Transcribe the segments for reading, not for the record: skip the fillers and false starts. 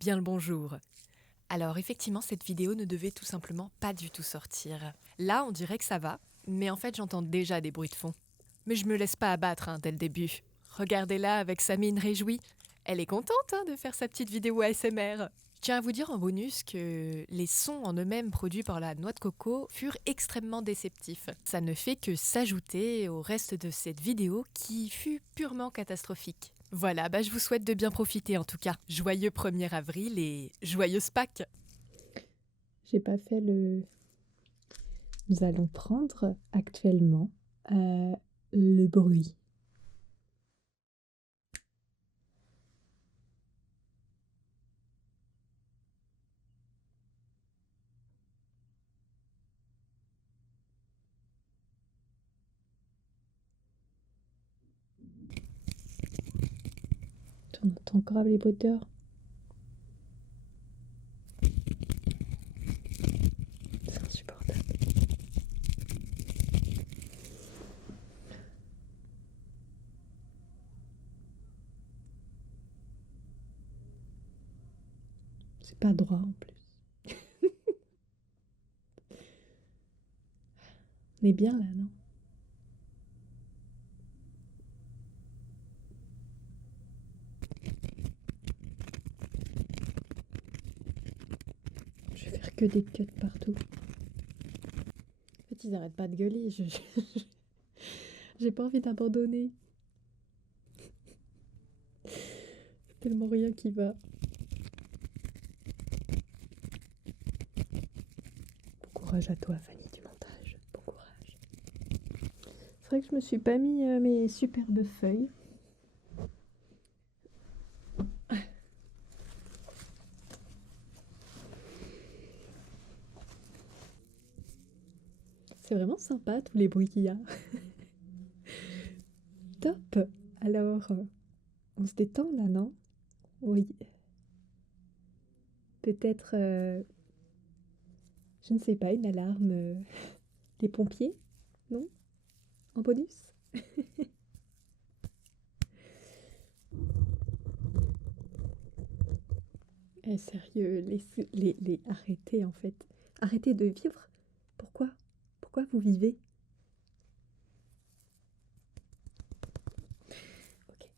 Bien le bonjour. Alors effectivement, cette vidéo ne devait tout simplement pas du tout sortir. Là, on dirait que ça va, mais en fait, j'entends déjà des bruits de fond. Mais je me laisse pas abattre dès le début. Regardez-la avec sa mine réjouie. Elle est contente de faire sa petite vidéo ASMR. Je tiens à vous dire en bonus que les sons en eux-mêmes produits par la noix de coco furent extrêmement déceptifs. Ça ne fait que s'ajouter au reste de cette vidéo qui fut purement catastrophique. Voilà, je vous souhaite de bien profiter en tout cas. Joyeux 1er avril et joyeuse Pâques. J'ai pas fait le. Nous allons prendre actuellement le bruit. On entend grave les bruits dehors. C'est insupportable. C'est pas droit en plus. On est bien là, non? Je vais faire que des cuts partout. En fait, ils arrêtent pas de gueuler. J'ai pas envie d'abandonner. Tellement rien qui va. Bon courage à toi, Fanny, du montage. Bon courage. C'est vrai que je me suis pas mis mes superbes feuilles. C'est vraiment sympa tous les bruits qu'il y a. Top. Alors, on se détend là, non? Oui. Peut-être, je ne sais pas, une alarme des pompiers? Non? En bonus? Sérieux, arrêtez en fait. Arrêtez de vivre. Pourquoi? Pourquoi vous vivez? Ok.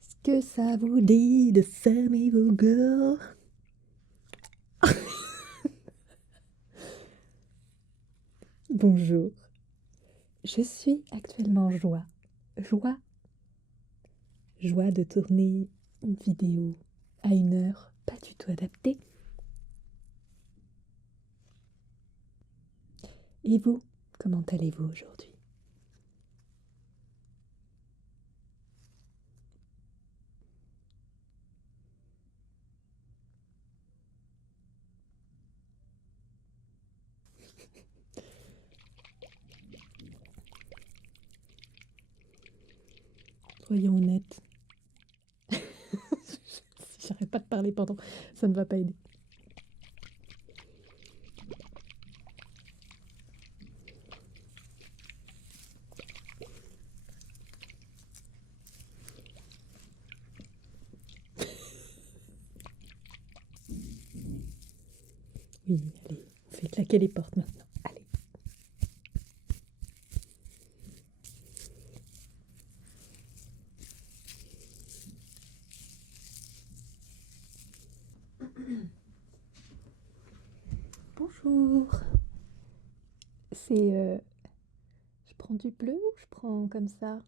Est-ce que ça vous dit de fermer vos gueules? Bonjour. Je suis actuellement joie. Joie. Joie de tourner une vidéo à une heure pas du tout adaptée. Et vous, comment allez-vous aujourd'hui? Soyons honnêtes. Si j'arrête pas de parler pendant, ça ne va pas aider. Oui, allez, on fait claquer les portes maintenant. Allez. Bonjour. C'est... je prends du bleu ou je prends comme ça?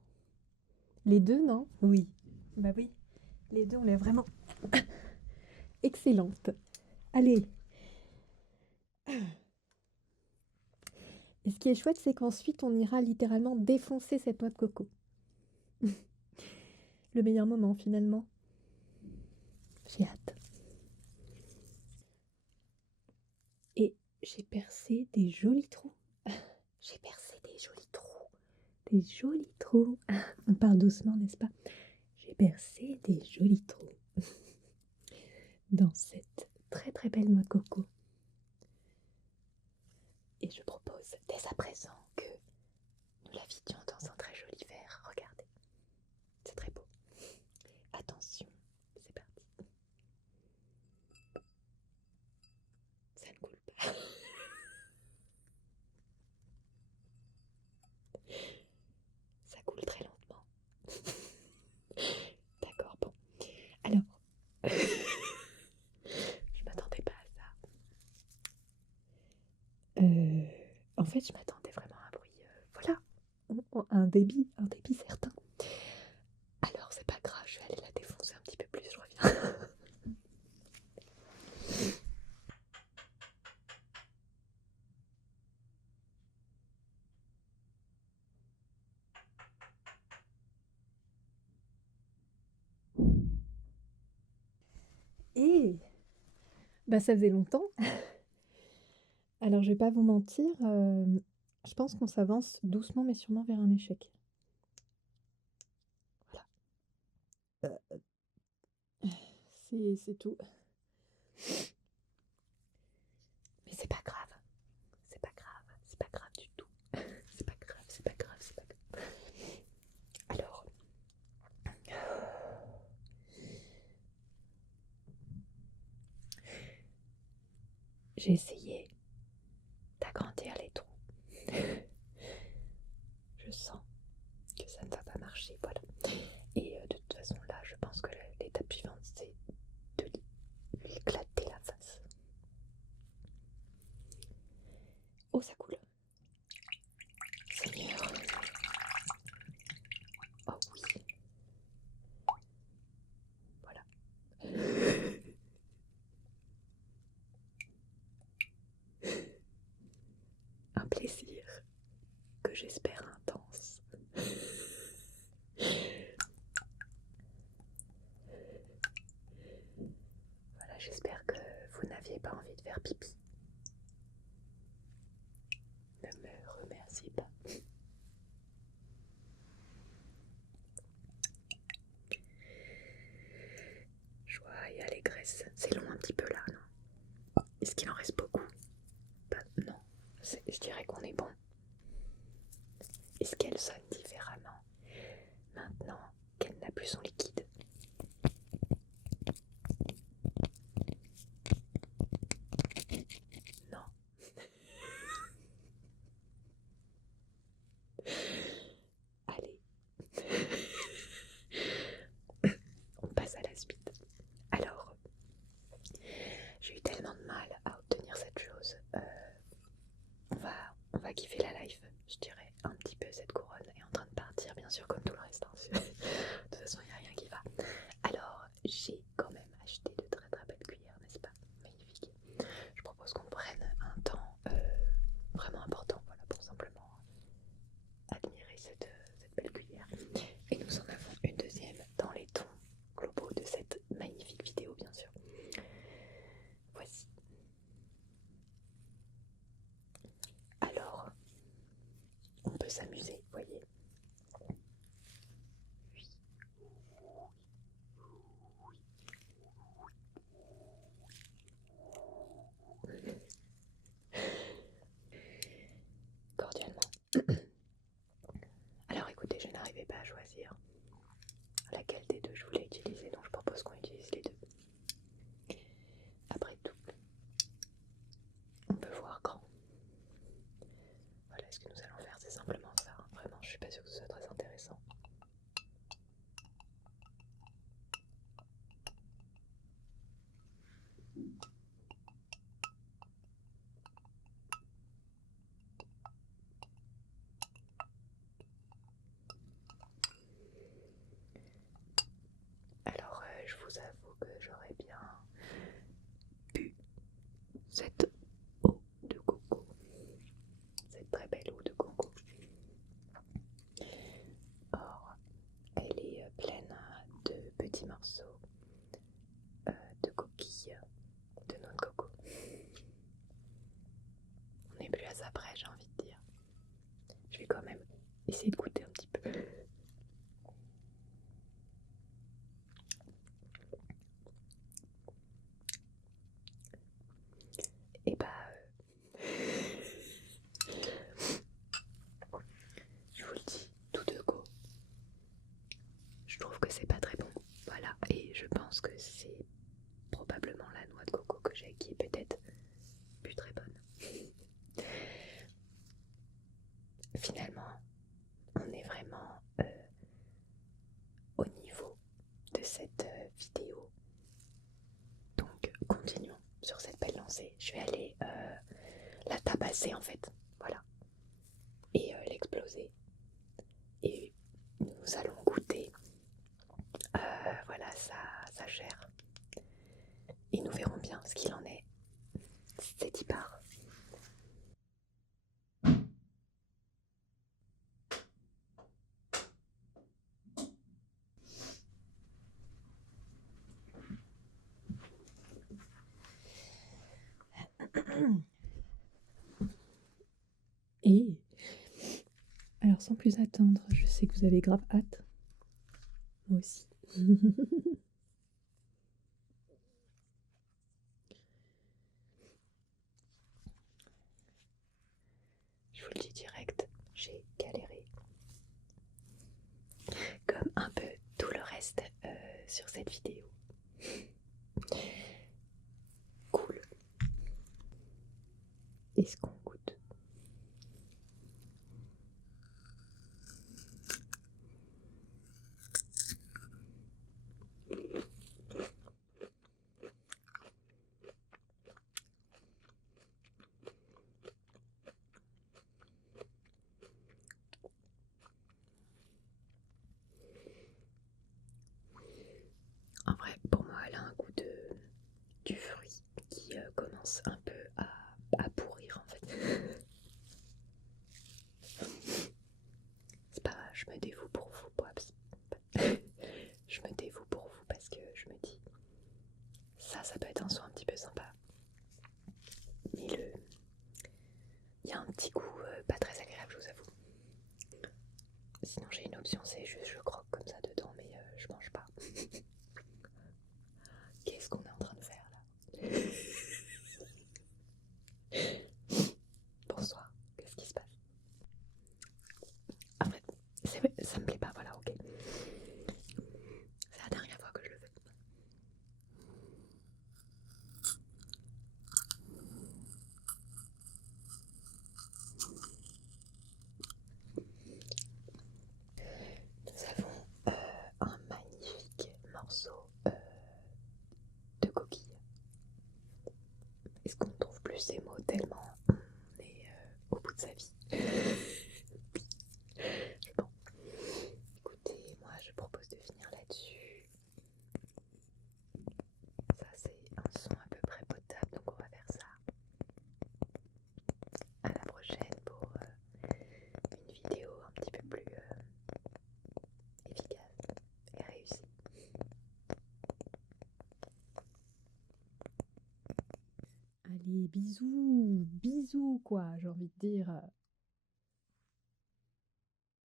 Les deux, non? Oui. Bah oui. Les deux, on est vraiment excellentes. Allez. Et ce qui est chouette, c'est qu'ensuite, on ira littéralement défoncer cette noix de coco. Le meilleur moment, finalement. J'ai hâte. Et j'ai percé des jolis trous. J'ai percé des jolis trous. Des jolis trous. On parle doucement, n'est-ce pas? J'ai percé des jolis trous dans cette très très belle noix de coco. Et je propose dès à présent que nous la vidions dans un très joli Ça coule très lentement. D'accord, bon. Alors, je m'attendais pas à ça. En fait, je m'attendais vraiment à un bruit, voilà, un débit certain. Alors, c'est pas grave, je vais aller la défoncer un petit peu plus, je reviens. Et bah ça faisait longtemps. Alors, je vais pas vous mentir, je pense qu'on s'avance doucement mais sûrement vers un échec. Voilà. C'est tout. Mais c'est pas grave. C'est pas grave. C'est pas grave du tout. C'est pas grave, c'est pas grave, c'est pas grave. Alors, j'ai essayé d'agrandir les trous. Je sens que ça ne va pas marcher, voilà. Et de toute façon, là, je pense que l'étape suivante, c'est de lui éclater la face. Oh, ça coule. Seigneur. Oh oui. Voilà. Un plaisir que j'espère intense. Voilà, j'espère que vous n'aviez pas envie de faire pipi. Ne me remerciez pas. Joie et allégresse. C'est long un petit peu là, non? Est-ce qu'il en reste beaucoup? Bah, non. Je dirais qu'on est bon. Est-ce qu'elle sonne différemment maintenant qu'elle n'a plus son liquide? Non. Allez. On passe à la suite. Alors, j'ai eu tellement de mal à obtenir cette chose. On va kiffer la life, je dirais. Un petit peu, cette couronne est en train de partir, bien sûr, comme tout le reste. Hein. De toute façon, il n'y a rien qui va. Alors, j'ai quand même acheté de très très belles cuillères, n'est-ce pas? Magnifique. Je propose qu'on prenne un temps vraiment important, voilà, pour simplement admirer cette belle cuillère. Et nous en avons une deuxième dans les tons globaux de cette magnifique vidéo, bien sûr. Voici. Alors, on peut s'amuser, vous voyez. Cordialement. Alors écoutez, je n'arrivais pas à choisir laquelle des deux je voulais utiliser, donc je propose qu'on utilise les deux. Après tout, on peut voir grand. Voilà, ce que nous allons faire, c'est simplement ça. Hein. Vraiment, je suis pas sûre que ce soit très intéressant. Alors, je vous avoue que j'aurais bien bu cette eau de coco, cette très belle eau de coco. Or, elle est pleine de petits morceaux de coquilles de noix de coco. On n'est plus à ça près, j'ai envie de dire. Je vais quand même essayer de goûter un petit peu. Et bah, je vous le dis, tout de go. Je trouve que c'est pas très bon. Voilà, et je pense que c'est probablement la noix de coco que j'ai qui est peut-être plus très bonne. Finalement, commencer. Je vais aller la tabasser en fait. Voilà. Et l'exploser. Et nous allons goûter voilà sa chair. Et nous verrons bien ce qu'il en est. C'est y part. Et alors sans plus attendre, je sais que vous avez grave hâte. Moi aussi. Je vous le dis direct, j'ai galéré. Comme un peu tout le reste sur cette vidéo. Cool. Est-ce qu'on goûte? En vrai, pour moi, elle a un goût du fruit qui commence un peu à pourrir en fait. C'est pas, je me dévoue pour vous, Pops. Je me dévoue pour vous parce que je me dis, ça peut être un son un petit peu sympa. Mais il y a un petit goût pas très agréable, je vous avoue. Sinon j'ai une option, c'est juste je croque comme ça dedans, mais je mange pas. Qu'est-ce qu'on est en train de faire là? Bonsoir, qu'est-ce qui se passe? En fait, ça me plaît pas, voilà, ok. C'est la dernière fois que je le fais. Nous avons un magnifique morceau de coquille. Est-ce qu'on ne trouve plus ces mots tellement on est au bout de sa vie? Bon, écoutez, moi je propose de finir là-dessus. Ça c'est un son à peu près potable, donc on va faire ça. À la prochaine pour une vidéo un petit peu plus efficace et réussie. Allez, bisous, bisous quoi, j'ai envie de dire.